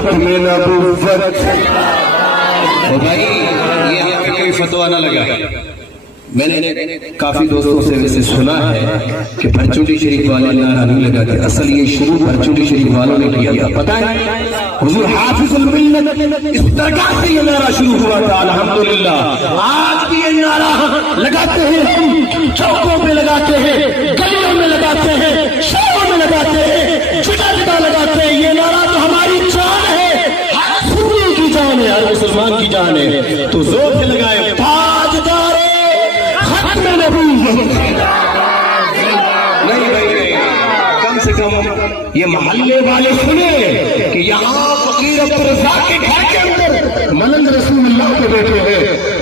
खत्म नबूवत। तो भाई ये हमें कोई फतवा ना लगा। मैंने काफी दोस्तों से वैसे सुना है कि परचूटी शरीफ वाले नारा नहीं लगाते, असल ये शुरू परचूटी शरीफ वालों ने किया था। पता है हुजूर हाफिजुल मिल्लत इस दरगाह से ये नारा शुरू हुआ था। अल्हम्दुलिल्लाह आज भी ये नारा लगाते हैं, हम चौकों पे लगाते हैं, गलियों में लगाते हैं, शहरों में लगाते हैं, जुदा जुदा लगाते हैं। ये नारा तो हमारी जान है, हर सुन्नी की जान है, हर मुसलमान की जान है। तो जोर से लगाए ताजदार नहीं भाई नहीं, कम से कम ये मोहल्ले वाले सुने कि यहाँ फकीर अब्दुल रज़्ज़ाक़ के घर के अंदर मलंग रसूलुल्लाह के बैठे हैं।